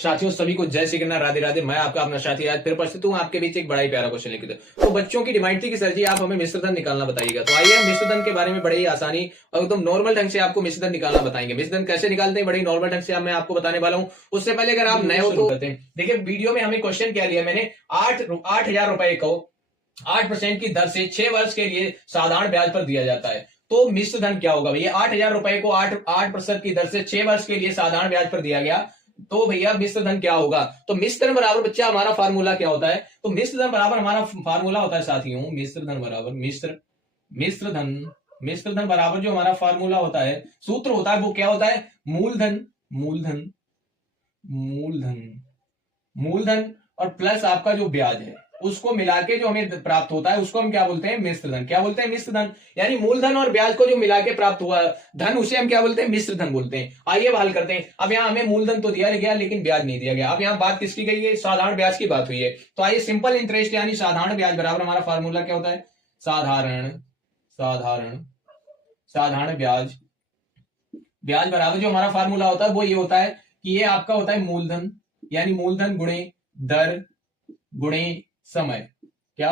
साथियों सभी को जय श्री कृष्ण, राधे राधे। मैं आपका अपना साथी आज फिर उपस्थित हूँ आपके बीच एक बड़ा ही प्यारा क्वेश्चन लेकर। तो बच्चों की डिमांड थी कि सर जी आप हमें मिश्र धन निकालना बताइएगा। तो आइए हम मिश्र धन के बारे में बड़े ही आसानी और एकदम नॉर्मल ढंग से आपको मिश्र धन निकालना बताएंगे। मिश्र धन कैसे निकालते हैं बड़े नॉर्मल ढंग से मैं आपको बताने वाला हूँ। उससे पहले अगर आप नए हो तो देखिए वीडियो में हमें क्वेश्चन क्या लिया मैंने, 8,000 रुपए को 8% की दर से 6 वर्ष के लिए साधारण ब्याज पर दिया जाता है। तो मिश्र धन क्या होगा भैया? 8,000 रुपए को 8% की दर से 6 वर्ष के लिए साधारण ब्याज पर दिया गया, तो भैया मिश्र धन क्या होगा? तो मिश्र धन बराबर बच्चा हमारा फार्मूला क्या होता है? तो मिश्र धन बराबर हमारा फार्मूला होता है साथियों, मिश्र धन बराबर मिश्र धन बराबर जो हमारा फार्मूला होता है, सूत्र होता है, वो क्या होता है? मूलधन मूलधन मूलधन मूलधन और प्लस आपका जो ब्याज है उसको मिला के जो हमें प्राप्त होता है उसको हम क्या बोलते हैं? मिश्र धन। क्या बोलते हैं? मिश्र धन। यानी मूलधन और ब्याज को जो मिला के प्राप्त हुआ धन, उसे हम क्या बोलते हैं? मिश्र धन बोलते हैं। आइए हल करते हैं। अब यहाँ हमें मूलधन तो दिया गया लेकिन ब्याज नहीं दिया गया। अब यहाँ बात किसकी गई है? साधारण ब्याज की बात हुई है। तो आइए सिंपल इंटरेस्ट यानी साधारण ब्याज बराबर हमारा फार्मूला क्या होता है? साधारण साधारण साधारण ब्याज बराबर जो हमारा फार्मूला होता है वो ये होता है कि ये आपका होता है मूलधन, यानी मूलधन गुणे दर गुणे समय। क्या?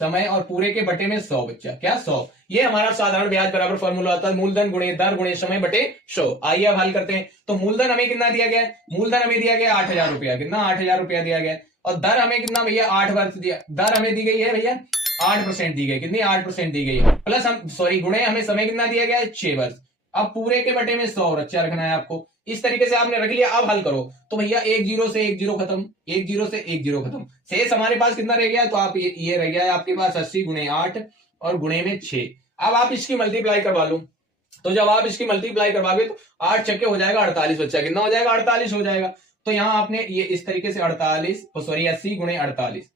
समय और पूरे के बटे में 100 बच्चा। क्या? 100। ये हमारा साधारण ब्याज बराबर फॉर्मूला होता है मूलधन गुणे दर गुणे समय बटे 100। आइए अब हल करते हैं। तो मूलधन हमें कितना दिया गया? मूलधन हमें दिया गया 8,000 रुपया। कितना? 8,000 रुपया दिया गया। और दर हमें कितना भैया? 8 वर्ष दिया। दर हमें दी गई है भैया 8% दी गई। कितनी? 8% दी गई है। प्लस हम गुणे हमें समय कितना दिया गया है? 6 वर्ष। अब पूरे के बटे में 100 अच्छा रखना है आपको। इस तरीके से आपने रख लिया। अब हल करो तो भैया 1 0 से 1 0 खत्म, 1 0 से 1 0 खत्म। शेष हमारे पास कितना रह गया? तो आप ये रह गया है आपके पास 80 गुणे 8 और गुणे में 6। अब आप इसकी मल्टीप्लाई करवा लो। तो जब आप इसकी मल्टीप्लाई करवाओगे तो 8 छक्के हो जाएगा 48 बच्चा। कितना हो जाएगा? 48 हो जाएगा। तो यहां आपने ये इस तरीके से 80 गुणे 48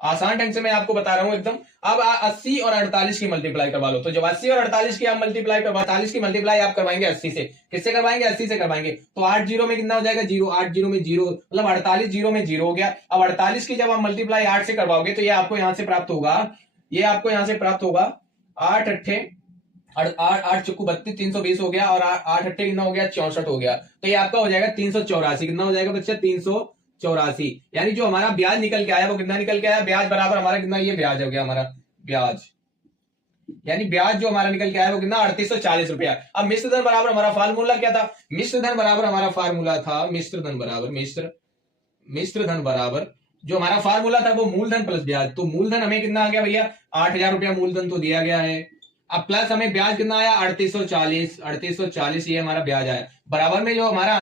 आसान ढंग से मैं आपको बता रहा हूं एकदम। अब 80 और 48 की मल्टीप्लाई करवा लो। तो जब 80 और 48 की आप मल्टीप्लाई करवा, 48 की मल्टीप्लाई आप करवाएंगे 80 से। किससे करवाएंगे? 80 से करवाएंगे। तो 8 0 में कितना हो जाएगा? 0। 8 0 में 0 मतलब 48 0 में 0 हो गया। अब 48 की जब आप मल्टीप्लाई 8 से करवाओगे तो ये आपको यहां से प्राप्त होगा, 8 अट्ठे 8 चुक्कू 32, 320 हो गया। और 8 अट्ठे कितना हो गया? 64 हो गया। तो ये आपका हो जाएगा 384। कितना हो जाएगा बच्चा? 384। यानी जो हमारा ब्याज निकल के आया वो कितना निकल के आया? ब्याज बराबर हमारा कितना? ये ब्याज हो गया हमारा ब्याज, यानी ब्याज जो हमारा निकल के आया वो कितना? 3840 रुपया। अब मिश्र धन बराबर हमारा फार्मूला क्या था? मिश्र धन बराबर हमारा फार्मूला था मिश्र धन बराबर जो हमारा फार्मूला था वो मूलधन प्लस ब्याज। तो मूलधन हमें कितना आ गया भैया? 8,000 रुपया मूलधन तो दिया गया है। अब प्लस हमें ब्याज कितना आया? 3840। ये हमारा ब्याज आया। बराबर में जो हमारा